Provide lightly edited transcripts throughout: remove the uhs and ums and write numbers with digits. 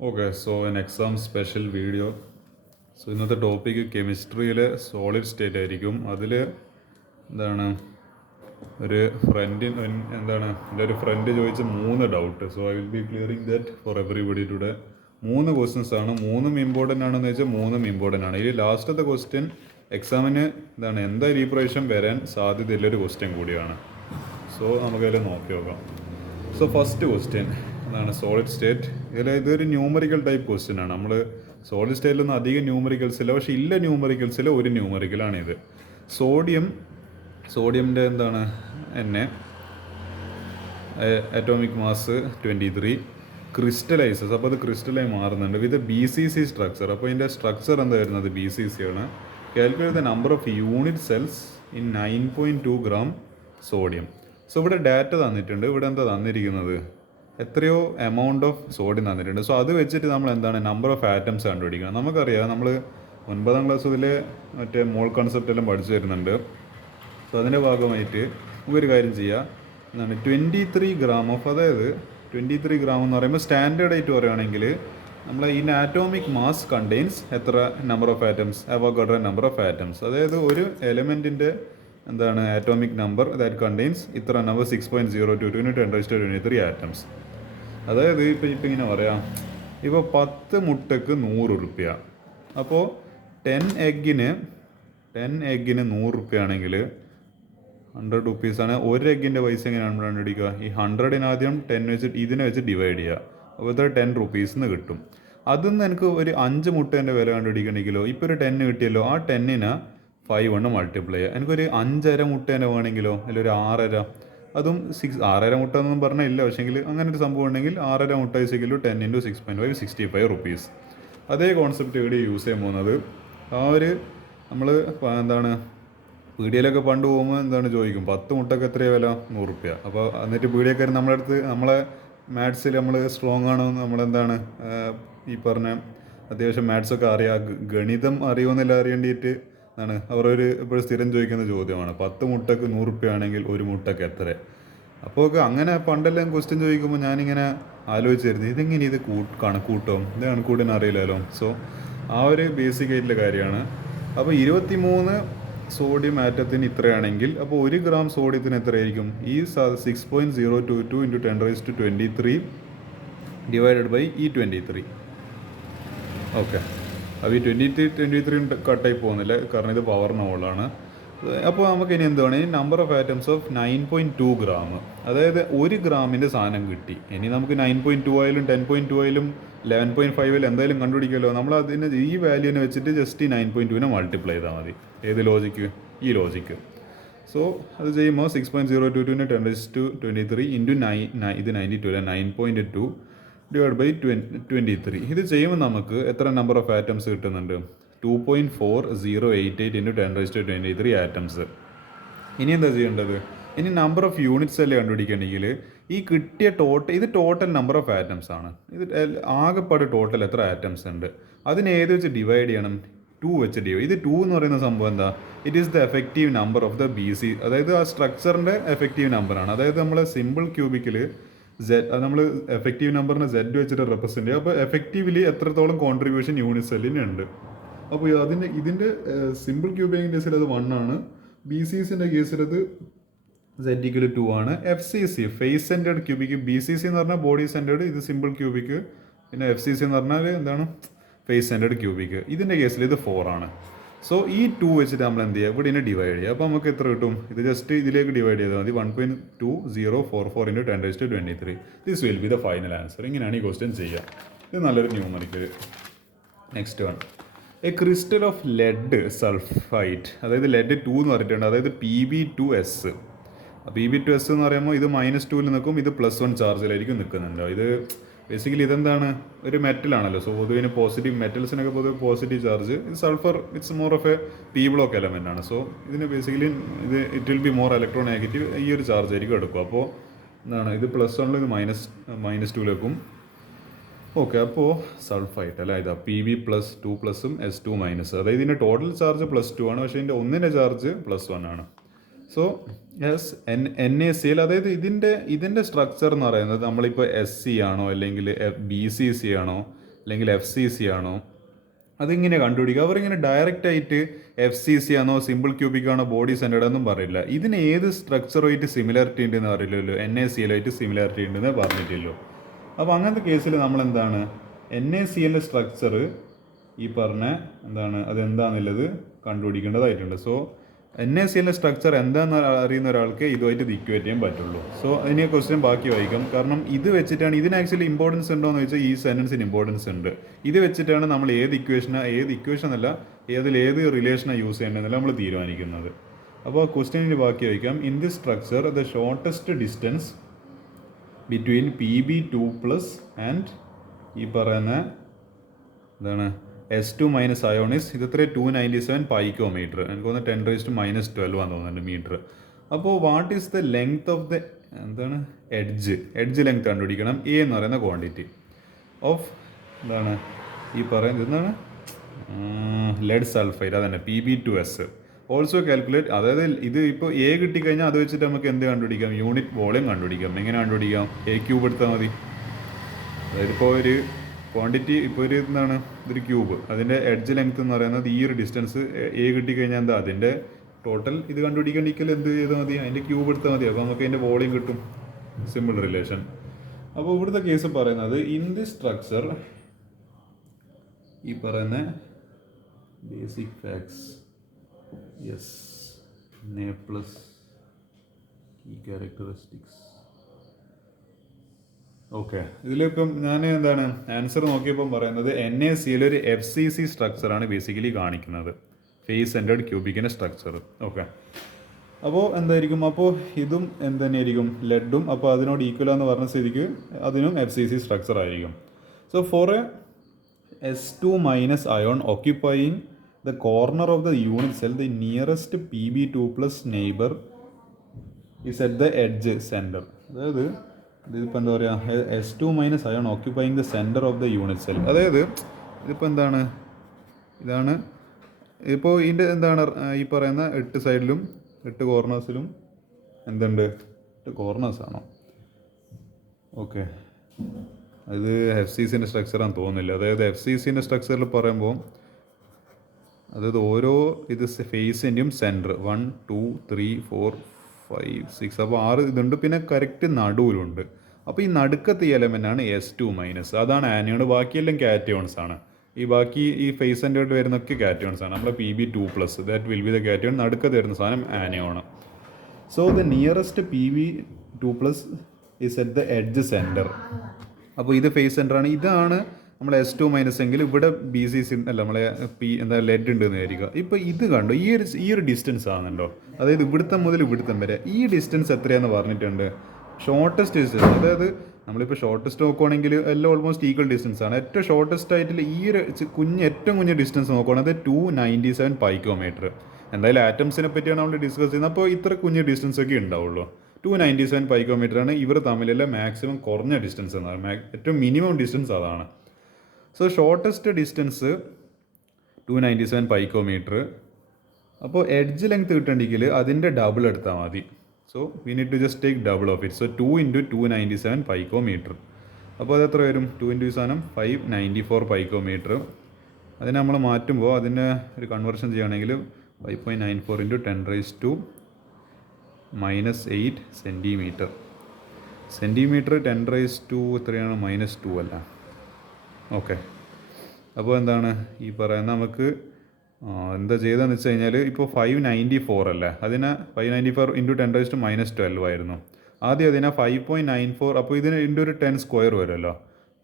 Okay, so an exam special video. So ഇന്നത്തെ topic കെമിസ്ട്രിയിലെ solid state ആയിരിക്കും. അതിൽ എന്താണ് എൻ്റെ ഒരു ഫ്രണ്ട് ചോദിച്ച 3 doubt. So I will be clearing that four everybody today. 3 questions ആണ്. 3 ഇമ്പോർട്ടൻ്റ് ആണെന്ന് വെച്ചാൽ 3 ഇമ്പോർട്ടൻ്റ് ആണ്. ഇതിൽ ലാസ്റ്റത്തെ ക്വസ്റ്റ്യൻ എക്സാമിന് എന്തായാലും ഈ പ്രാവശ്യം വരാൻ സാധ്യതയുള്ളൊരു ക്വസ്റ്റ്യൻ കൂടിയാണ്. സോ നമുക്കതിൽ നോക്കി നോക്കാം. So first question solid state. ഇതൊരു ന്യൂമറിക്കൽ ടൈപ്പ് ക്വസ്റ്റ്യൻ ആണ്. നമ്മൾ സോളിഡ് സ്റ്റേറ്റിലൊന്നും അധികം ന്യൂമറിക്കൽസ് ഇല്ല, പക്ഷേ ന്യൂമറിക്കൽസിൽ ഒരു ന്യൂമറിക്കലാണിത്. സോഡിയമിൻ്റെ എന്നെ അറ്റോമിക് മാസ് 23, ക്രിസ്റ്റലൈസസ്. അപ്പോൾ അത് ക്രിസ്റ്റലായി മാറുന്നുണ്ട് വിത്ത് BCC സ്ട്രക്ചർ. അപ്പോൾ ഇതിൻ്റെ സ്ട്രക്ചർ വരുന്നത് BCC ആണ്. Calculate the number of unit cells in 9.2 gram sodium. So ഇവിടെ ഡാറ്റ തന്നിട്ടുണ്ട്. ഇവിടെ തന്നിരിക്കുന്നത് എത്രയോ എമൗണ്ട് ഓഫ് സോഡിയം തന്നിട്ടുണ്ട്. സോ അത് വെച്ചിട്ട് നമ്മൾ നമ്പർ ഓഫ് ആറ്റംസ് കണ്ടുപിടിക്കണം. നമുക്കറിയാം, നമ്മൾ 9ാം ക്ലാസ് മുതൽ മറ്റേ മോൾ കൺസെപ്റ്റ് എല്ലാം പഠിച്ചു വരുന്നുണ്ട്. സോ അതിൻ്റെ ഭാഗമായിട്ട് നമുക്കൊരു കാര്യം ചെയ്യാം. 23 gram ഓഫ്, അതായത് 23 gram എന്ന് പറയുമ്പോൾ സ്റ്റാൻഡേർഡ് ആയിട്ട് പറയുകയാണെങ്കിൽ നമ്മൾ ഈ ആറ്റോമിക് മാസ് കണ്ടെയ്ൻസ് എത്ര number of atoms, Avogadro number of atoms. അതായത് ഒരു എലമെൻറ്റിൻ്റെ ആറ്റോമിക് നമ്പർ ദാറ്റ് കണ്ടെയ്ൻസ് ഇത്ര നമ്പർ 6.022 × 10⁻23 ആറ്റംസ്. അതായത് ഇപ്പം ഇങ്ങനെ പറയാം, ഇപ്പോൾ 10 മുട്ടക്ക് 100 റുപ്യ. അപ്പോൾ 10 എഗ്ഗിന് 100 റുപ്യ ആണെങ്കിൽ 100 റുപ്പീസാണ്. ഒരു എഗ്ഗിൻ്റെ പൈസ എങ്ങനെയാണ് നമ്മൾ കണ്ടുപിടിക്കുക? ഈ 100ന് ആദ്യം 10 വെച്ചിട്ട് ഇതിനെ വെച്ച് ഡിവൈഡ് ചെയ്യുക. അപ്പോൾ ഇത്ര 10 റുപ്പീസ് കിട്ടും. അതിൽ നിന്ന് എനിക്ക് ഒരു 5 മുട്ടേൻ്റെ വില കണ്ടുപിടിക്കണമെങ്കിലോ, ഇപ്പോൾ ഒരു 10 കിട്ടിയല്ലോ, ആ 10ന് 5 കൊണ്ട് മൾട്ടിപ്ലൈ ചെയ്യുക. എനിക്കൊരു 5.5 മുട്ടേൻ്റെ വേണമെങ്കിലോ, അല്ലെങ്കിൽ ഒരു 6.5, അതും 6.5 മുട്ട എന്നൊന്നും പറഞ്ഞില്ല, പക്ഷേങ്കിൽ അങ്ങനെ ഒരു സംഭവം ഉണ്ടെങ്കിൽ 6.5 മുട്ട വെച്ചെങ്കിൽ 10 × 6.5 65 റുപ്പീസ്. അതേ കോൺസെപ്റ്റ് ഇവിടെ യൂസ് ചെയ്യാൻ പോകുന്നത്. ആ ഒരു നമ്മൾ പീടികയിലൊക്കെ പണ്ട് പോകുമ്പോൾ ചോദിക്കും, 10 മുട്ടക്ക് എത്രയാണ് വില? 100 റുപ്യ. അപ്പോൾ എന്നിട്ട് പീടികക്കാരൻ നമ്മളെ മാത്സിൽ നമ്മൾ സ്ട്രോങ് ആണോ, ഈ പറഞ്ഞ അത്യാവശ്യം മാത്സൊക്കെ അറിയാം, ഗണിതം അറിയുമെന്നില്ല അറിയേണ്ടിയിട്ട് അവരൊരു ഇപ്പോൾ സ്ഥിരം ചോദിക്കുന്ന ചോദ്യമാണ്, 10 മുട്ടക്ക് 100 റുപ്യ ആണെങ്കിൽ ഒരു മുട്ടക്ക് എത്ര? അപ്പോൾ അങ്ങനെ പണ്ടെല്ലാം ക്വസ്റ്റ്യൻ ചോദിക്കുമ്പോൾ ഞാനിങ്ങനെ ആലോചിച്ചിരുന്നു, ഇതെങ്ങനെ ഇത് കണക്കൂട്ടോ, ഇത് കണക്കൂട്ടാൻ അറിയില്ലല്ലോ. സോ ആ ഒരു ബേസിക് ആയിട്ടുള്ള കാര്യമാണ്. അപ്പോൾ 23 സോഡിയം ആറ്റത്തിന് ഇത്രയാണെങ്കിൽ അപ്പോൾ 1 gram സോഡിയത്തിന് എത്രയായിരിക്കും? ഈ 6.022 × 10⁻23 ഡിവൈഡഡ് ബൈ ഈ 23. ഓക്കെ, അപ്പോൾ ഈ 23 കട്ടായി പോകുന്നില്ല, കാരണം ഇത് പവറിന് മുകളിലാണ്. അപ്പോൾ നമുക്ക് ഇനി ഈ number of atoms of 9.2 gram, അതായത് 1 ഗ്രാമിൻ്റെ സാധനം കിട്ടി. ഇനി നമുക്ക് 9.2 ആയാലും 10.2 ആയാലും 11.5 ആയാലും എന്തായാലും കണ്ടുപിടിക്കുമല്ലോ. നമ്മൾ ഈ വാല്യൂനെ വെച്ചിട്ട് ജസ്റ്റ് ഈ 9.2നെ മൾട്ടിപ്ലൈ ചെയ്താൽ മതി. ഏത് ലോജിക്ക്? ഈ ലോജിക്ക്. സോ അത് ചെയ്യുമ്പോൾ 6.022 × 10⁻23 ഇൻറ്റു 92 അല്ല 9.2 ഡിവൈഡ് ബൈ 23. ഇത് ചെയ്യുമ്പോൾ നമുക്ക് എത്ര നമ്പർ ഓഫ് ആറ്റംസ് കിട്ടുന്നുണ്ട്? 2.4088 × 10⁻23 ആറ്റംസ്. ഇനി എന്താ ചെയ്യേണ്ടത്? ഇനി നമ്പർ ഓഫ് യൂണിറ്റ്സ് അല്ലേ കണ്ടുപിടിക്കണമെങ്കിൽ ഈ കിട്ടിയ ടോട്ടൽ നമ്പർ ഓഫ് ആറ്റംസ് ആണ്. ഇത് ആകെപ്പാട് ടോട്ടൽ എത്ര ആറ്റംസ് ഉണ്ട്, അതിനെ ഏത് വെച്ച് ഡിവൈഡ് ചെയ്യണം? 2 വെച്ച് ഡിവൈഡ്. ഇത് 2 എന്ന് പറയുന്ന സംഭവം എന്താ? It is the effective number of the BC, അതായത് ആ സ്ട്രക്ചറിൻ്റെ എഫക്റ്റീവ് നമ്പറാണ്. അതായത് നമ്മൾ സിമ്പിൾ ക്യൂബിക്കിൽ Z, അത് നമ്മൾ എഫക്റ്റീവ് നമ്പറിനെ Z വെച്ചിട്ട് റെപ്രസെൻറ്റ് ചെയ്യുക. അപ്പോൾ എഫക്റ്റീവ്ലി എത്രത്തോളം കോൺട്രിബ്യൂഷൻ യൂണിറ്റ് സെല്ലിനുണ്ട്. അപ്പോൾ ഇതിൻ്റെ സിമ്പിൾ ക്യൂബിക്കിൻ്റെ കേസിൽ അത് 1 ആണ്, BCCൻ്റെ കേസിൽ അത് Z = 2 ആണ്. FCC face centred cubic, BCC എന്ന് പറഞ്ഞാൽ ബോഡി സെൻറ്റേഡ്, ഇത് സിമ്പിൾ ക്യൂബിക്ക്. പിന്നെ FCC എന്ന് പറഞ്ഞാൽ ഫേസ് സെൻറ്റേഡ് ക്യൂബിക്ക്. ഇതിൻ്റെ കേസിൽ ഇത് 4 ആണ്. സോ ഈ 2 വെച്ചിട്ട് നമ്മൾ എന്ത് ചെയ്യുക? ഇവിടെ ഡിവൈഡ് ചെയ്യുക. അപ്പോൾ നമുക്ക് എത്ര കിട്ടും? ഇത് ജസ്റ്റ് ഇതിലേക്ക് ഡിവൈഡ് ചെയ്താൽ മതി. 1.2044 × 10⁻23. This will be the final answer. ഇങ്ങനെയാണ് ഈ ക്വസ്റ്റ്യൻ ചെയ്യുക. ഇത് നല്ലൊരു numerical. Next one, a crystal of lead sulphite, അതായത് ലെഡ് 2 എന്ന് പറഞ്ഞിട്ടുണ്ട്, അതായത് Pb2s. Pb2s എന്ന് പറയുമ്പോൾ ഇത് -2 നിൽക്കും, ഇത് +1 ചാർജിലായിരിക്കും നിൽക്കുന്നുണ്ടോ. ഇത് ബേസിക്കലി ഒരു മെറ്റലാണല്ലോ. സോ പൊതുവിന് പോസിറ്റീവ് മെറ്റൽസിനൊക്കെ പൊതുവെ പോസിറ്റീവ് ചാർജ്. ഇത് sulphur, it's more of A P block element ആണ്. സോ ഇതിന് basically it will be more electro negative, ഈ ഒരു ചാർജ് ആയിരിക്കും എടുക്കും. അപ്പോൾ ഇത് +1 ഇത് -2ലേക്കും. ഓക്കെ, അപ്പോൾ സൾഫൈറ്റ് അല്ല, ഇതാ Pb+2 പ്ലസും S2 മൈനസ്, അതായത് ഇതിൻ്റെ ടോട്ടൽ ചാർജ് +2 ആണ്, പക്ഷേ ഇതിൻ്റെ ഒന്നിൻ്റെ ചാർജ് +1 ആണ്. സോ യെസ്, NaCl, അതായത് ഇതിൻ്റെ സ്ട്രക്ചർ എന്ന് പറയുന്നത് നമ്മളിപ്പോൾ SC ആണോ അല്ലെങ്കിൽ BCC ആണോ അല്ലെങ്കിൽ FCC ആണോ, അതിങ്ങനെ കണ്ടുപിടിക്കുക. അവരിങ്ങനെ ഡയറക്റ്റ് ആയിട്ട് FCC ആണോ സിമ്പിൾ ക്യൂബിക് ആണോ ബോഡി സെൻറ്റേഡ് ഒന്നും പറയില്ല. ഇതിന് ഏത് സ്ട്രക്ചറുമായിട്ട് സിമിലാരിറ്റി ഉണ്ടെന്ന് അറിയില്ലല്ലോ. NaCl സിമിലാരിറ്റി ഉണ്ടെന്ന് പറഞ്ഞിട്ടില്ലോ. അപ്പോൾ അങ്ങനത്തെ കേസിൽ നമ്മൾ എന്താണ് NaCl സ്ട്രക്ചർ ഈ പറഞ്ഞ എന്താണ് അതെന്താണെന്നുള്ളത് കണ്ടുപിടിക്കേണ്ടതായിട്ടുണ്ട്. സോ NaCl സ്ട്രക്ചർ എന്താണെന്ന് അറിയുന്ന ഒരാൾക്ക് ഇതുമായിട്ട് ഇത് ഇക്വേറ്റ് ചെയ്യാൻ പറ്റുള്ളൂ. സോ അതിനെ ക്വസ്റ്റ്യൻ ബാക്കി വായിക്കാം. കാരണം ഇത് വെച്ചിട്ടാണ് ഇതിന് ആക്ച്വലി ഇമ്പോർട്ടൻസ് ഉണ്ടോ എന്ന് ചോദിച്ചാൽ ഈ സെൻറ്റൻസിന് ഇമ്പോർട്ടൻസ് ഉണ്ട്. ഇത് വെച്ചിട്ടാണ് നമ്മൾ ഏത് ഇക്വേഷൻ അല്ല ഏത് റിലേഷനാണ് യൂസ് ചെയ്യേണ്ടതെന്നല്ല നമ്മൾ തീരുമാനിക്കുന്നത്. അപ്പോൾ ക്വസ്റ്റ്യനിൽ ബാക്കി വായിക്കാം. In this structure the shortest distance between Pb2+ and ഈ പറയുന്ന എന്താണ് S2 മൈനസ് അയോണിസ് ഇത് എത്ര 297 പൈക്കോമീറ്റർ. എനിക്ക് തോന്നുന്നു 10⁻⁻12 ആണെന്ന് തോന്നുന്നുണ്ട് മീറ്റർ. അപ്പോൾ what is the length of the എന്താണ് എഡ്ജ് ലെങ്ത് കണ്ടുപിടിക്കണം. A എന്ന് പറയുന്ന ക്വാണ്ടിറ്റി ഓഫ് എന്താണ് ഈ പറയുന്നത് എന്താണ് ലെഡ് സൾഫൈഡ് അതന്നെ Pb2s ഓൾസോ കാൽക്കുലേറ്റ്. അതായത് ഇത് ഇപ്പോൾ A കിട്ടിക്കഴിഞ്ഞാൽ അത് വെച്ചിട്ട് നമുക്ക് എന്ത് കണ്ടുപിടിക്കാം, യൂണിറ്റ് വോളിയം കണ്ടുപിടിക്കാം. എങ്ങനെ കണ്ടുപിടിക്കാം, A³ എടുത്താൽ മതി. അതായത് ഇപ്പോൾ ഒരു ക്വാണ്ടിറ്റി ഇപ്പോൾ ഒരു എന്താണ് ഇതൊരു ക്യൂബ്, അതിൻ്റെ എഡ്ജ് ലെങ്ത് എന്ന് പറയുന്നത് ഈ ഒരു ഡിസ്റ്റൻസ് A കിട്ടിക്കഴിഞ്ഞാൽ എന്താ അതിൻ്റെ ടോട്ടൽ ഇത് കണ്ടുപിടിക്കണമെങ്കിൽ എന്ത് ചെയ്താൽ മതി, അതിൻ്റെ ക്യൂബ് എടുത്താൽ മതി. അപ്പോൾ നമുക്ക് അതിൻ്റെ വോളിയം കിട്ടും. Simple relation. അപ്പോൾ ഇവിടുത്തെ കേസ് പറയുന്നത് ഇൻ ദിസ് സ്ട്രക്ചർ ഈ പറയുന്ന basic facts yes Na plus key characteristics. Okay, ഇതിലിപ്പം ഞാൻ എന്താണ് ആൻസർ നോക്കിയപ്പം പറയുന്നത് NaCl ഒരു FCC സ്ട്രക്ചറാണ് ബേസിക്കലി കാണിക്കുന്നത്, ഫേസ് സെൻറ്റേർഡ് ക്യൂബിക്കിൻ്റെ സ്ട്രക്ചർ. ഓക്കെ, അപ്പോൾ എന്തായിരിക്കും, അപ്പോൾ ഇതും എന്ത് തന്നെയായിരിക്കും ലെഡും. അപ്പോൾ അതിനോട് ഈക്വലാന്ന് പറഞ്ഞ സ്ഥിതിക്ക് അതിനും FCC സ്ട്രക്ചർ ആയിരിക്കും. So for a S2 minus ion occupying the corner of the unit cell the nearest Pb2+ neighbour is at the edge centre. അതായത് ഇതിപ്പോൾ എന്താ പറയുക, S2 minus ion occupying the centre of the unit cell. അതായത് ഇതിപ്പോൾ എന്താണ്, ഇതാണ് ഇപ്പോൾ ഇതിൻ്റെ എന്താണ് ഈ പറയുന്ന 8 സൈഡിലും 8 കോർണേഴ്സിലും എന്തുണ്ട്, 8 കോർണേഴ്സ് ആണോ? ഓക്കെ, അത് FCCൻ്റെ സ്ട്രക്ചറാണെന്ന് തോന്നുന്നില്ല. അതായത് FCCൻ്റെ സ്ട്രക്ചറിൽ പറയുമ്പോൾ അതായത് ഓരോ ഇത് ഫേസിൻ്റെയും സെൻറ്റർ 1 2 3 4 5 6 അപ്പോൾ 6 ഇതുണ്ട്. പിന്നെ കറക്റ്റ് നടുവിലുണ്ട്. അപ്പോൾ ഈ നടുക്കത്തെ എലമെൻ്റാണ് S2 മൈനസ്, അതാണ് ആനിയോൺ. ബാക്കിയെല്ലാം കാറ്റയോൺസ് ആണ്. ഈ ബാക്കി ഈ ഫേസ് സെൻറ്റേർഡ് വരുന്നൊക്കെ കാറ്റയോൺസ് ആണ്. നമ്മളെ Pb2+ that will be the cation. നടുക്കത്ത് വരുന്ന സാധനം anion. So the nearest Pb2+ is at the edge centre. അപ്പോൾ ഇത് ഫേസ് സെൻറ്ററാണ്. ഇതാണ് നമ്മൾ S2 മൈനസ് എങ്കിൽ ഇവിടെ BCC അല്ല നമ്മളെ ലെഡ് ഉണ്ട് എന്ന് വിചാരിക്കുക. ഇപ്പോൾ ഇത് കണ്ടോ, ഈ ഒരു ഡിസ്റ്റൻസ് ആണെന്നുണ്ടോ, അതായത് ഇവിടുത്തെ മുതൽ ഇവിടുത്തെ വരെ ഈ ഡിസ്റ്റൻസ് എത്രയാണെന്ന് പറഞ്ഞിട്ടുണ്ട്. ഷോർട്ടസ്റ്റ് ഡിസ്റ്റൻസ്, അതായത് നമ്മളിപ്പോൾ ഷോർട്ടസ്റ്റ് നോക്കുവാണെങ്കിൽ എല്ലാം ഓൾമോസ്റ്റ് ഈക്വൽ ഡിസ്റ്റൻസ് ആണ്. ഏറ്റവും ഷോർട്ടസ്റ്റ് ആയിട്ടുള്ള ഈ ഒരു ഏറ്റവും കുഞ്ഞ ഡിസ്റ്റൻസ് നോക്കുകയാണെങ്കിൽ 297 പൈക്കോമീറ്റർ. എന്തായാലും ആറ്റംസിനെ പറ്റിയാണ് നമ്മൾ ഡിസ്കസ് ചെയ്യുന്നത്. അപ്പോൾ ഇത്ര കുഞ്ഞ ഡിസ്റ്റൻസ് ഒക്കെ ഉണ്ടാവുള്ളൂ. 297 പൈക്കോമീറ്റർ ആണ് ഇവർ തമ്മിലുള്ള മാക്സിമം കുറഞ്ഞ ഡിസ്റ്റൻസ് എന്ന് പറയുന്നത്. ഏറ്റവും മിനിമം ഡിസ്റ്റൻസ് അതാണ്. So shortest distance 297 picometre. അപ്പോൾ എഡ്ജ് ലെങ്ത് കിട്ടണമെങ്കിൽ അതിൻ്റെ ഡബിൾ എടുത്താൽ മതി. So we need to just take double of it. So 2 × 297 picometre. അപ്പോൾ അത് എത്ര വരും, 2 × സാധനം 594 പൈക്കോമീറ്റർ. അതിനെ നമ്മൾ മാറ്റുമ്പോൾ അതിൻ്റെ ഒരു കൺവേർഷൻ ചെയ്യുകയാണെങ്കിൽ 5.94 × 10⁻⁻8 സെൻറ്റിമീറ്റർ. സെൻറ്റിമീറ്റർ 10⁻⁻2 എത്രയാണ്, -2 അല്ല. ഓക്കെ, അപ്പോൾ എന്താണ് ഈ പറയുന്നത്, നമുക്ക് എന്താ ചെയ്തതെന്ന് വെച്ച് കഴിഞ്ഞാൽ ഇപ്പോൾ 594 അല്ലേ, അതിനെ 594 × 10⁻⁻12 ആയിരുന്നു ആദ്യം. അതിനെ 5.94, അപ്പോൾ ഇതിന് ഒരു 10 സ്ക്വയർ വരുമല്ലോ,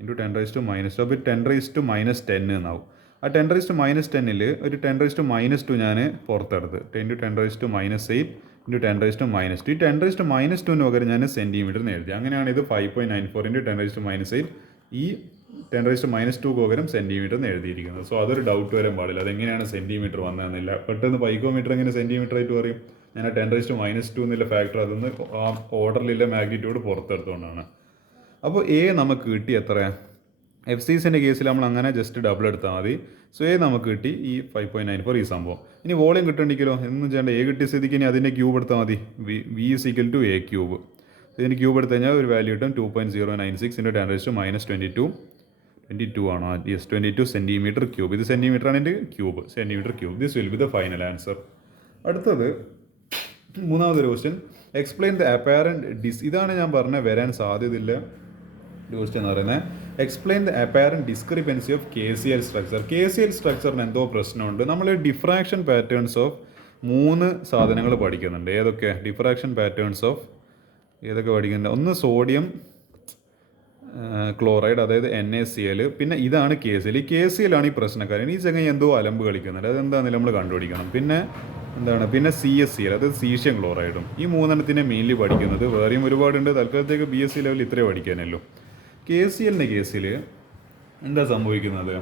× 10⁻⁻2, അപ്പോൾ 10⁻⁻10 എന്നാവും. ആ 10⁻⁻10ൽ ഒരു 10⁻⁻2 ഞാൻ പുറത്തെടുത്ത് 10 × 10⁻⁸ × 10⁻². ഈ 10⁻²ന് പകരം ഞാൻ സെൻറ്റിമീറ്ററിന് എഴുതി. അങ്ങനെയാണ് ഇത് 5.94 × 10⁻⁻8 ഈ 10⁻⁻2 പകരം സെൻറ്റിമീറ്ററിന് എഴുതിയിരിക്കുന്നത്. സോ അതൊരു ഡൗട്ട് വരാൻ പാടില്ല, അതെങ്ങനെയാണ് സെൻറ്റിമീറ്റർ വന്നതെന്നില്ല. പെട്ടെന്ന് പൈക്കോമീറ്റർ എങ്ങനെ സെൻറ്റിമീറ്റർ ആയിട്ട് പറയും? ഞാൻ ആ 10⁻⁻2 എന്നുള്ള ഫാക്ടർ അതൊന്ന് ആ ഓർഡറിലുള്ള മാഗ്നിറ്റ്യൂഡ് പുറത്തെടുത്തുകൊണ്ടാണ്. അപ്പോൾ A നമുക്ക് കിട്ടി എത്ര, FCCൻ്റെ കേസിൽ നമ്മൾ അങ്ങനെ ജസ്റ്റ് ഡബിൾ എടുത്താൽ മതി. സോ A നമുക്ക് കിട്ടി ഈ 5.94 ഈ സംഭവം. ഇനി വോളിയം കിട്ടണമെങ്കിലോ എന്നും ചെയ്യേണ്ട, A കിട്ടിയ സ്ഥിതിക്ക് ഇനി അതിൻ്റെ ക്യൂബ് എടുത്താൽ മതി. V = A³. ഇതിന് ക്യൂബ് എടുത്തു കഴിഞ്ഞാൽ ഒരു വാല്യൂ കിട്ടും 2.096 × 10⁻⁻22. 22 ആണോ? Yes, 22 centimetre cube. ഇത് സെൻറ്റിമീറ്റർ ആണ്, എൻ്റെ cube, centimetre cube. This will be the final answer. അടുത്തത് മൂന്നാമതൊരു ക്വസ്റ്റ്യൻ. എക്സ്പ്ലെയിൻ ദ അപ്പാരൻറ്റ് ഇതാണ് ഞാൻ പറഞ്ഞത് വരാൻ സാധ്യതയില്ല ഒരു ക്വസ്റ്റ്യൻ എന്ന് പറയുന്നത്. Explain the apparent discrepancy of KCl structure. KCl സ്ട്രക്ചറിന് എന്തോ പ്രശ്നമുണ്ട്. നമ്മൾ ഡിഫ്രാക്ഷൻ പാറ്റേൺസ് ഓഫ് 3 സാധനങ്ങൾ പഠിക്കുന്നുണ്ട്. ഏതൊക്കെ ഡിഫ്രാക്ഷൻ പാറ്റേൺസ് ഓഫ് ഏതൊക്കെ പഠിക്കുന്നുണ്ട്? ഒന്ന് സോഡിയം ക്ലോറൈഡ്, അതായത് NaCl. പിന്നെ ഇതാണ് KCl. ഈ KCl ആണ് ഈ പ്രശ്നക്കാരൻ. ഈ ചങ്ങ എന്തോ അലമ്പ് കളിക്കുന്നുണ്ട്, അതെന്താണെന്ന് നമ്മൾ കണ്ടുപിടിക്കണം. പിന്നെ എന്താണ്, പിന്നെ CaCl, അതായത് സീഷ്യം ക്ലോറൈഡും. ഈ 3 മെയിൻലി പഠിക്കുന്നത്. വേറെയും ഒരുപാടുണ്ട്, തൽക്കാലത്തേക്ക് BSc ലെവൽ ഇത്രേ പഠിക്കാനല്ലോ. KClൻ്റെ കേസിൽ എന്താ സംഭവിക്കുന്നത്?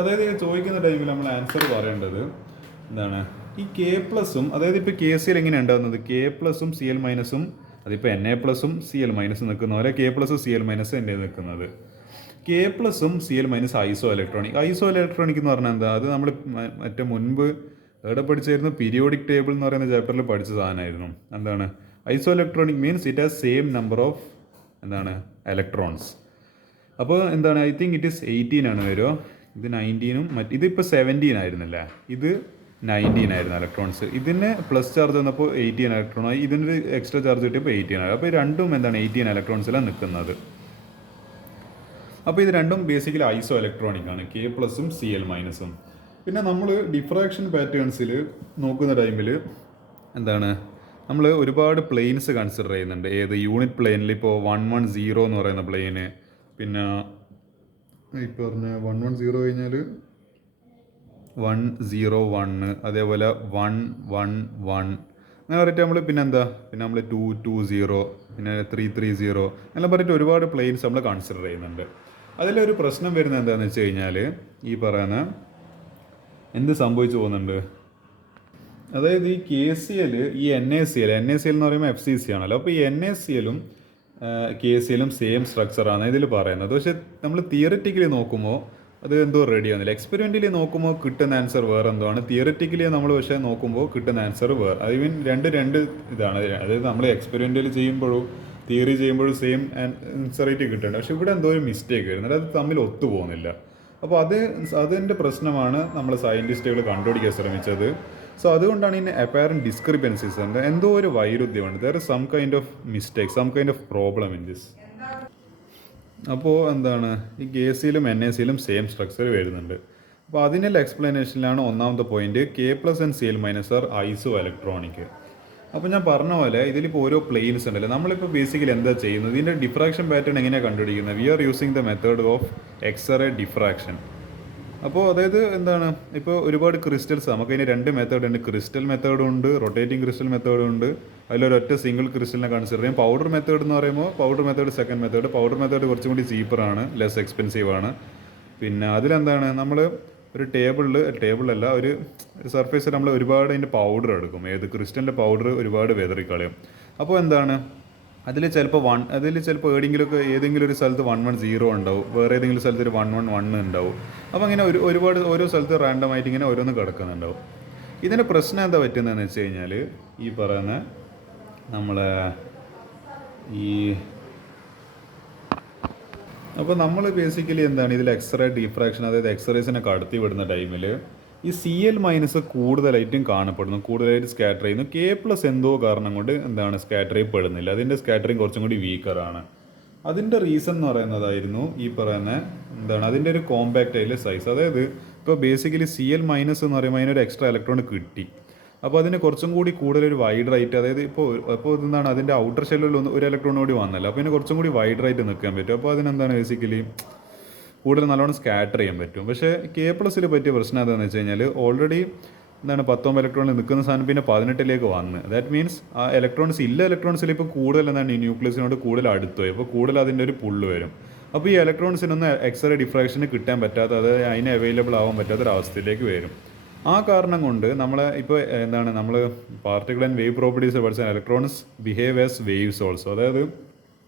അതായത് ചോദിക്കുന്ന ടൈമിൽ നമ്മൾ ആൻസർ പറയേണ്ടത് എന്താണ്, ഈ K+ഉം, അതായത് ഇപ്പോൾ KCl എങ്ങനെയാണ് ഉണ്ടാകുന്നത്? K+ഉം Cl-ഉം, അതിപ്പോൾ Na+ഉം Cl- നിൽക്കുന്ന പോലെ K+Cl- എൻ്റെ നിൽക്കുന്നത്. K+ഉം Cl- ഐസോ ഇലക്ട്രോണിക് എന്ന് പറഞ്ഞാൽ എന്താ? അത് നമ്മൾ മറ്റേ മുൻപ് എവിടെ പഠിച്ചായിരുന്നു? പീരിയോഡിക് ടേബിൾ എന്ന് പറയുന്ന ചാപ്റ്ററിൽ പഠിച്ച സാധനമായിരുന്നു. എന്താണ് isoelectronic? Means it has same number of എന്താണ് ഇലക്ട്രോൺസ്. അപ്പോൾ എന്താണ്, ഐ തിങ്ക് ഇറ്റ് ഈസ് 18 ആണ് വരിക. ഇത് 19ഉം ഇതിപ്പോൾ 17 ആയിരുന്നല്ലേ, ഇത് 19 ആയിരുന്നു ഇലക്ട്രോൺസ്. ഇതിന് പ്ലസ് ചാർജ് വന്നപ്പോൾ 18 ഇലക്ട്രോണായി, ഇതിനൊരു എക്സ്ട്രാ ചാർജ് കിട്ടിയപ്പോൾ 18 ആയി. അപ്പോൾ രണ്ടും എന്താണ് 18 ഇലക്ട്രോൺസിലാണ് നിൽക്കുന്നത്. അപ്പോൾ ഇത് രണ്ടും ബേസിക്കലി ഐസോ ഇലക്ട്രോണിക് ആണ്, K+ഉം Cl-ഉം. പിന്നെ നമ്മൾ ഡിഫ്രാക്ഷൻ പാറ്റേൺസിൽ നോക്കുന്ന ടൈമിൽ എന്താണ്, നമ്മൾ ഒരുപാട് പ്ലെയിൻസ് കൺസിഡർ ചെയ്യുന്നുണ്ട്. ഏത് യൂണിറ്റ് പ്ലെയിനിൽ? ഇപ്പോൾ 110 എന്ന് പറയുന്ന പ്ലെയിന്, പിന്നെ ഇപ്പോൾ പറഞ്ഞ 110 കഴിഞ്ഞാൽ 101, അതേപോലെ 111 അങ്ങനെ പറഞ്ഞിട്ട് നമ്മൾ പിന്നെ എന്താ, പിന്നെ നമ്മൾ 220, പിന്നെ 330 അങ്ങനെ പറഞ്ഞിട്ട് ഒരുപാട് പ്ലെയിൻസ് നമ്മൾ കൺസിഡർ ചെയ്യുന്നുണ്ട്. അതിലൊരു പ്രശ്നം വരുന്നത് എന്താണെന്ന് വെച്ച് കഴിഞ്ഞാൽ, ഈ പറയുന്ന എന്ത് സംഭവിച്ചു പോകുന്നുണ്ട്, അതായത് ഈ KCl, ഈ NaCl എന്ന് പറയുമ്പോൾ FCC ആണല്ലോ. അപ്പോൾ ഈ NaCl-ഉം KCl-ഉം സെയിം സ്ട്രക്ചറാണ് ഇതിൽ പറയുന്നത്. പക്ഷേ നമ്മൾ തിയററ്റിക്കലി നോക്കുമ്പോൾ അത് എന്തോ റെഡി ആവുന്നില്ല. എക്സ്പെരിമെൻ്റലി നോക്കുമ്പോൾ കിട്ടുന്ന ആൻസർ വേറെ എന്തോ ആണ്, തിയററ്റിക്കലി നമ്മൾ പക്ഷേ നോക്കുമ്പോൾ കിട്ടുന്ന ആൻസർ വേറെ. ഐ മീൻ രണ്ട് ഇതാണ്. അതായത് നമ്മൾ എക്സ്പെരിമെൻ്റലി ചെയ്യുമ്പോഴും തിയറി ചെയ്യുമ്പോഴും സെയിം ആൻസറായിട്ട് കിട്ടുന്നുണ്ട്. പക്ഷേ ഇവിടെ എന്തോ ഒരു മിസ്റ്റേക്ക് വരുന്നുണ്ട്, അത് തമ്മിൽ ഒത്തു പോകുന്നില്ല. അപ്പോൾ അതിൻ്റെ പ്രശ്നമാണ് നമ്മൾ സയൻറ്റിസ്റ്റുകൾ കണ്ടുപിടിക്കാൻ ശ്രമിച്ചത്. സോ അതുകൊണ്ടാണ് ഇതിന് അപ്പാരൻറ്റ് ഡിസ്ക്രിപ്പൻസീസ് ഉണ്ട്, എന്തോ ഒരു വൈരുദ്ധ്യമുണ്ട്. There is some kind of mistake, some kind of problem in this. അപ്പോൾ എന്താണ്, ഈ KCl-ഉം NaCl-ഉം സെയിം സ്ട്രക്ചർ വരുന്നുണ്ട്. അപ്പോൾ അതിനുള്ള എക്സ്പ്ലനേഷനിലാണ് ഒന്നാമത്തെ point, K+ and Cl- are isoelectronic. അപ്പോൾ ഞാൻ പറഞ്ഞ പോലെ ഇതിലിപ്പോൾ ഓരോ പ്ലെയിൻസ് ഉണ്ടല്ലോ. നമ്മളിപ്പോൾ ബേസിക്കലി എന്താ ചെയ്യുന്നത്, ഇതിൻ്റെ ഡിഫ്രാക്ഷൻ പാറ്റേൺ എങ്ങനെയാണ് കണ്ടുപിടിക്കുന്നത്? We are using the method of x ray diffraction. അപ്പോൾ അതായത് എന്താണ്, ഇപ്പോൾ ഒരുപാട് ക്രിസ്റ്റൽസ്, നമുക്ക് അതിന് 2 മെത്തേഡ് ഉണ്ട്. ക്രിസ്റ്റൽ മെത്തേഡും ഉണ്ട്, റൊട്ടേറ്റിംഗ് ക്രിസ്റ്റൽ മെത്തേഡും ഉണ്ട്. അതിലൊരൊറ്റ സിംഗിൾ ക്രിസ്റ്റലിനെ കൺസിഡർ ചെയ്യും. പൗഡർ മെത്തേഡ് എന്ന് പറയുമ്പോൾ powder method second method. Powder method കുറച്ചും കൂടി ചീപ്പറാണ്, ലെസ് എക്സ്പെൻസീവ് ആണ്. പിന്നെ അതിലെന്താണ്, നമ്മൾ ഒരു ടേബിളല്ല ഒരു സർഫേസിൽ നമ്മൾ ഒരുപാട് അതിൻ്റെ പൗഡർ എടുക്കും. ഏത് ക്രിസ്റ്റലിൻ്റെ പൗഡർ ഒരുപാട് വെതറിക്കളയും. അപ്പോൾ എന്താണ്, അതിൽ ചിലപ്പോൾ ഏതെങ്കിലും ഒരു സ്ഥലത്ത് 110 ഉണ്ടാവും, വേറെ ഏതെങ്കിലും സ്ഥലത്ത് ഒരു 111 ഉണ്ടാവും. അപ്പോൾ അങ്ങനെ ഒരുപാട് ഓരോ സ്ഥലത്ത് റാൻഡമായിട്ട് ഇങ്ങനെ ഓരോന്ന് കിടക്കുന്നുണ്ടാവും. ഇതിൻ്റെ പ്രശ്നം എന്താ പറ്റുന്നതെന്ന് വെച്ച് കഴിഞ്ഞാൽ, ഈ പറയുന്ന നമ്മളെ അപ്പോൾ നമ്മൾ ബേസിക്കലി എന്താണ്, ഇതിൽ എക്സ്റേ ഡിഫ്രാക്ഷൻ, അതായത് എക്സ്റേസിനെ കടത്തി വിടുന്ന ടൈമിൽ ഈ Cl- കൂടുതലായിട്ടും കാണപ്പെടുന്നു, കൂടുതലായിട്ട് സ്കാറ്റർ ചെയ്യുന്നു. K+ എന്തോ കാരണം കൊണ്ട് എന്താണ് സ്കാറ്റർ ചെയ്യപ്പെടുന്നില്ല, അതിൻ്റെ സ്കാറ്ററിങ് കുറച്ചും കൂടി വീക്കറാണ്. അതിൻ്റെ റീസൺ എന്ന് പറയുന്നതായിരുന്നു ഈ പറയുന്ന എന്താണ്, അതിൻ്റെ ഒരു കോമ്പാക്റ്റ് ആയിട്ടുള്ള സൈസ്. അതായത് ഇപ്പോൾ ബേസിക്കലി Cl- എന്ന് പറയുമ്പോൾ അതിനൊരു എക്സ്ട്രാ ഇലക്ട്രോൺ കിട്ടി. അപ്പോൾ അതിന് കുറച്ചും കൂടി കൂടുതലൊരു വൈഡറായിട്ട്, അതായത് ഇപ്പോൾ എന്താണ്, അതിൻ്റെ ഔട്ടർ ഷെല്ലിൽ ഒരു ഇലക്ട്രോൺ കൂടി വന്നല്ലോ. അപ്പോൾ അതിന് കുറച്ചും കൂടി വൈഡറായിട്ട് നിൽക്കാൻ പറ്റും. അപ്പോൾ അതിനെന്താണ് ബേസിക്കലി കൂടുതൽ നല്ലോണം സ്കാറ്റർ ചെയ്യാൻ പറ്റും. പക്ഷേ K+ൽ പറ്റിയ പ്രശ്നം എന്താണെന്ന് വെച്ച് കഴിഞ്ഞാൽ, ഓൾറെഡി എന്താണ് 19 ഇലക്ട്രോണിൽ നിൽക്കുന്ന സാധനം പിന്നെ 18ലേക്ക് വന്ന്, ദാറ്റ് മീൻസ് ആ ഇലക്ട്രോൺസിൽ ഇപ്പോൾ കൂടുതൽ എന്താണ് ഈ ന്യൂക്ലിയസിനോട് കൂടുതൽ അടുത്തുപോയി. അപ്പോൾ കൂടുതൽ അതിൻ്റെ ഒരു പുള്ള് വരും. അപ്പോൾ ഈ ഇലക്ട്രോൺസിനൊന്നും എക്സ്റേ ഡിഫ്രാക്ഷന് കിട്ടാൻ പറ്റാത്ത, അതായത് അതിന് അവൈലബിൾ ആവാൻ പറ്റാത്തൊരവസ്ഥയിലേക്ക് വരും. ആ കാരണം കൊണ്ട് ഇപ്പോൾ എന്താണ്, നമ്മൾ പാർട്ടിക്കിൾ ആൻഡ് വേവ് പ്രോപ്പർട്ടീസ് പഠിച്ച electrons behave as waves also. അതായത്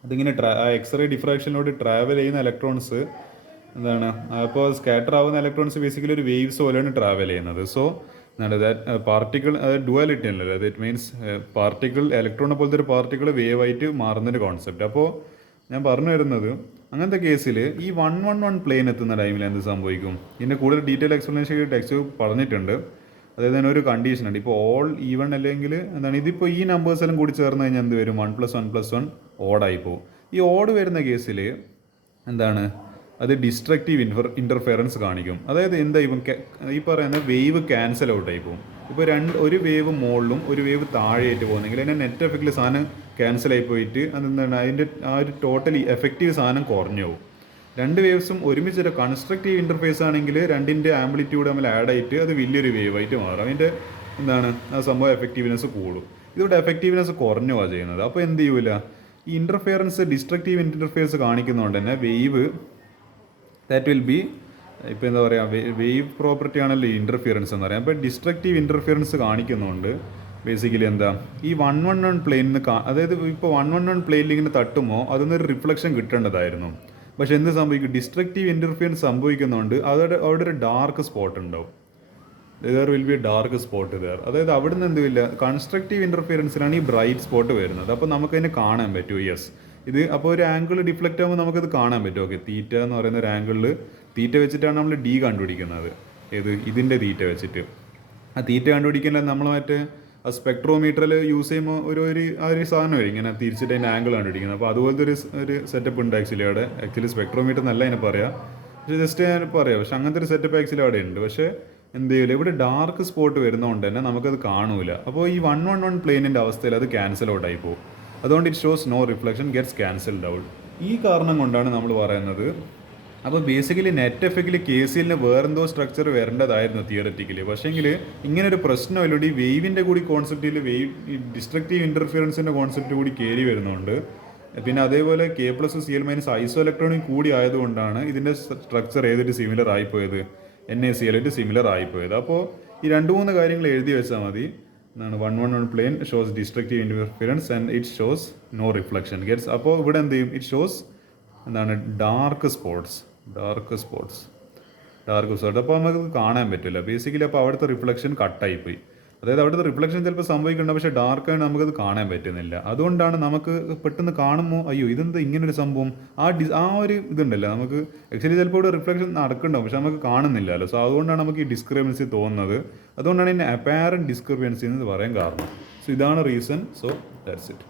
അതിങ്ങനെ എക്സ്റേ ഡിഫ്രാക്ഷനിലോട്ട് ട്രാവൽ ചെയ്യുന്ന ഇലക്ട്രോൺസ് എന്താണ്, അപ്പോൾ സ്കാറ്റർ ആവുന്ന ഇലക്ട്രോൺസ് ബേസിക്കലി ഒരു വേവ്സ് പോലെയാണ് ട്രാവൽ ചെയ്യുന്നത്. സോ എന്താണ് പാർട്ടിക്കിൾ, ഡുവാലിറ്റി അല്ലല്ലോ, ദാറ്റ് മീൻസ് ഇലക്ട്രോണിനെ പോലത്തെ ഒരു പാർട്ടിക്കിൾ വേവ് ആയിട്ട് മാറുന്നൊരു കോൺസെപ്റ്റ്. അപ്പോൾ ഞാൻ പറഞ്ഞു വരുന്നത് അങ്ങനത്തെ കേസിൽ ഈ 111 പ്ലെയിൻ എത്തുന്ന ടൈമിൽ എന്ത് സംഭവിക്കും? ഇതിൻ്റെ കൂടുതൽ ഡീറ്റെയിൽ എക്സ്പ്ലനേഷൻ ടെക്സ്റ്റ് പറഞ്ഞിട്ടുണ്ട്. അതായത് തന്നെ ഒരു കണ്ടീഷൻ ഉണ്ട്. ഇപ്പോൾ ഓൾ ഈവൺ അല്ലെങ്കിൽ എന്താണ് ഇതിപ്പോൾ ഈ നമ്പേഴ്സ് എല്ലാം കൂടി ചേർന്ന് കഴിഞ്ഞാൽ എന്ത് വരും? 1+1+1 ഓഡായി പോകും. ഈ ഓഡ് വരുന്ന കേസിൽ എന്താണ് അത് ഡിസ്ട്രക്റ്റീവ് ഇൻ്റർഫിയറൻസ് കാണിക്കും. അതായത് എന്താ ഇപ്പം ഈ പറയുന്ന വേവ് ക്യാൻസൽ ഔട്ടായി പോകും. ഇപ്പോൾ ഒരു വേവ് മുകളിലും ഒരു വേവ് താഴെയായിട്ട് പോകുന്നെങ്കിൽ അതിൻ്റെ നെറ്റ് എഫക്റ്റിൽ സാധനം ക്യാൻസലായി പോയിട്ട് അതെന്താണ് അതിൻ്റെ ആ ഒരു ടോട്ടൽ എഫക്റ്റീവ് സാധനം കുറഞ്ഞു പോകും. രണ്ട് വേവ്സും ഒരുമിച്ചൊരു കൺസ്ട്രക്റ്റീവ് ഇൻ്റർഫേസ് ആണെങ്കിൽ രണ്ടിൻ്റെ ആംപ്ലിറ്റ്യൂഡ് തമ്മിൽ ആഡ് ആയിട്ട് അത് വലിയൊരു വേവായിട്ട് മാറും. അതിൻ്റെ എന്താണ് ആ സംഭവം എഫക്റ്റീവ്നെസ് കൂടും. ഇതിവിടെ എഫക്റ്റീവ്നെസ് കുറഞ്ഞു പോവുക ചെയ്യുന്നത്. അപ്പോൾ എന്ത് ചെയ്യൂല, ഈ ഇൻ്റർഫിയറൻസ് ഡിസ്ട്രക്റ്റീവ് ഇൻ്റർഫിയറൻസ് കാണിക്കുന്നതുകൊണ്ട് തന്നെ വേവ് ദാറ്റ് വിൽ ബി ഇപ്പോൾ എന്താ പറയുക വേവ് പ്രോപ്പർട്ടി ആണല്ലോ ഇൻ്റർഫിയറൻസ് എന്ന് പറയാം. അപ്പോൾ ഡിസ്ട്രക്റ്റീവ് ഇൻ്റർഫിയറൻസ് കാണിക്കുന്നതുകൊണ്ട് ബേസിക്കലി എന്താ ഈ 111 പ്ലെയിനിൽ അതായത് ഇപ്പോൾ 111 പ്ലെയിനിൽ ഇങ്ങനെ തട്ടുമ്പോൾ അതിന്നൊരു റിഫ്ലക്ഷൻ കിട്ടേണ്ടതായിരുന്നു. പക്ഷെ എന്ത് സംഭവിക്കും? ഡിസ്ട്രക്റ്റീവ് ഇൻ്റർഫിയറൻസ് സംഭവിക്കുന്നതുകൊണ്ട് അവിടെ ഒരു ഡാർക്ക് സ്പോട്ട് ഉണ്ടാവും. There will be A dark spot there. അതായത് അവിടെ നിന്ന് എന്തുമില്ല, കൺസ്ട്രക്റ്റീവ് ഇൻ്റർഫിയറൻസിലാണ് ഈ ബ്രൈറ്റ് സ്പോട്ട് വരുന്നത്. അപ്പോൾ നമുക്കതിനെ കാണാൻ പറ്റും. യെസ്, ഇത് അപ്പോൾ ഒരു ആംഗിൾ ഡിഫ്ലക്റ്റ് ആകുമ്പോൾ നമുക്കത് കാണാൻ പറ്റും. ഓക്കെ, തീറ്റ എന്ന് പറയുന്ന ഒരു ആംഗിളിൽ തീറ്റ വെച്ചിട്ടാണ് നമ്മൾ ഡി കണ്ടുപിടിക്കുന്നത്. ഇതിൻ്റെ തീറ്റ വെച്ചിട്ട് ആ തീറ്റ കണ്ടുപിടിക്കുന്നത് നമ്മൾ മറ്റേ ആ സ്പെക്ട്രോമീറ്ററിൽ യൂസ് ചെയ്യുമ്പോൾ ആ ഒരു സാധനം വരും ഇങ്ങനെ തിരിച്ചിട്ട് അതിൻ്റെ ആംഗിൾ കണ്ടുപിടിക്കുന്നത്. അപ്പോൾ അതുപോലത്തെ ഒരു സെറ്റപ്പ് ഉണ്ട് ആക്ച്വലി സ്പെക്ട്രോമീറ്റർ എന്നല്ല അതിനെ പറയാം, പക്ഷേ ജസ്റ്റ് ഞാൻ പറയാം. പക്ഷെ അങ്ങനത്തെ ഒരു സെറ്റപ്പ് ആക്ച്വലി അവിടെ ഉണ്ട്. പക്ഷേ എന്ത് ചെയ്യില്ല, ഇവിടെ ഡാർക്ക് സ്പോട്ട് വരുന്നതുകൊണ്ട് തന്നെ നമുക്കത് കാണൂല. അപ്പോൾ ഈ 111 പ്ലെയിനിൻ്റെ അവസ്ഥയിൽ അത് ക്യാൻസൽ ഔട്ട് ആയി പോകും. അതുകൊണ്ട് it shows no reflection gets cancelled out. ഈ കാരണം കൊണ്ടാണ് നമ്മൾ പറയുന്നത്. അപ്പോൾ ബേസിക്കലി നെറ്റ് എഫക്റ്റിൽ KCLന് വേറെന്തോ സ്ട്രക്ചർ വരേണ്ടതായിരുന്നു തിയററ്റിക്കലി. പക്ഷേങ്കിൽ ഇങ്ങനൊരു പ്രശ്നമില്ല. ഈ വേവിൻ്റെ കൂടി കോൺസെപ്റ്റിൽ ഈ ഡിസ്ട്രക്റ്റീവ് ഇൻ്റർഫിയറൻസിൻ്റെ കോൺസെപ്റ്റ് കൂടി കയറി വരുന്നുണ്ട്. പിന്നെ അതേപോലെ K+Cl- ഐസോ ഇലക്ട്രോണിക് കൂടി ആയതുകൊണ്ടാണ് ഇതിൻ്റെ സ്ട്രക്ചർ ഏതൊരു സിമിലർ ആയിപ്പോയത്, NaCl സിമിലർ ആയിപ്പോയത്. അപ്പോൾ ഈ 2-3 കാര്യങ്ങൾ എഴുതി വെച്ചാൽ മതി. എന്താണ് 111 plane shows destructive interference and it shows no reflection gets. അപ്പോൾ ഇവിടെ എന്ത് ചെയ്യും? ഇറ്റ് ഷോസ് എന്താണ് ഡാർക്ക് സ്പോട്ട്സ്. അപ്പോൾ നമുക്ക് കാണാൻ പറ്റില്ല ബേസിക്കലി. അപ്പോൾ അവിടുത്തെ റിഫ്ലക്ഷൻ കട്ടായിപ്പോയി. അതായത് അവിടുത്തെ റിഫ്ലക്ഷൻ ചിലപ്പോൾ സംഭവിക്കുന്നുണ്ട്, പക്ഷേ ഡാർക്കാണ് നമുക്കത് കാണാൻ പറ്റുന്നില്ല. അതുകൊണ്ടാണ് നമുക്ക് പെട്ടെന്ന് കാണുമ്പോൾ അയ്യോ ഇതെന്താ ഇങ്ങനൊരു സംഭവം, ആ ഒരു ഇതുണ്ടല്ലോ നമുക്ക് ആക്ച്വലി ചിലപ്പോൾ ഇവിടെ റിഫ്ലക്ഷൻ നടക്കുന്നുണ്ടാവും, പക്ഷെ നമുക്ക് കാണുന്നില്ലല്ലോ. സോ അതുകൊണ്ടാണ് നമുക്ക് ഈ ഡിസ്ക്രിപ്പൻസി തോന്നുന്നത്. അതുകൊണ്ടാണ് ഇതിൻ്റെ അപ്പാരൻറ്റ് ഡിസ്ക്രിപ്പൻസി എന്ന് പറയാൻ കാരണം. സോ ഇതാണ് റീസൺ. So that's it.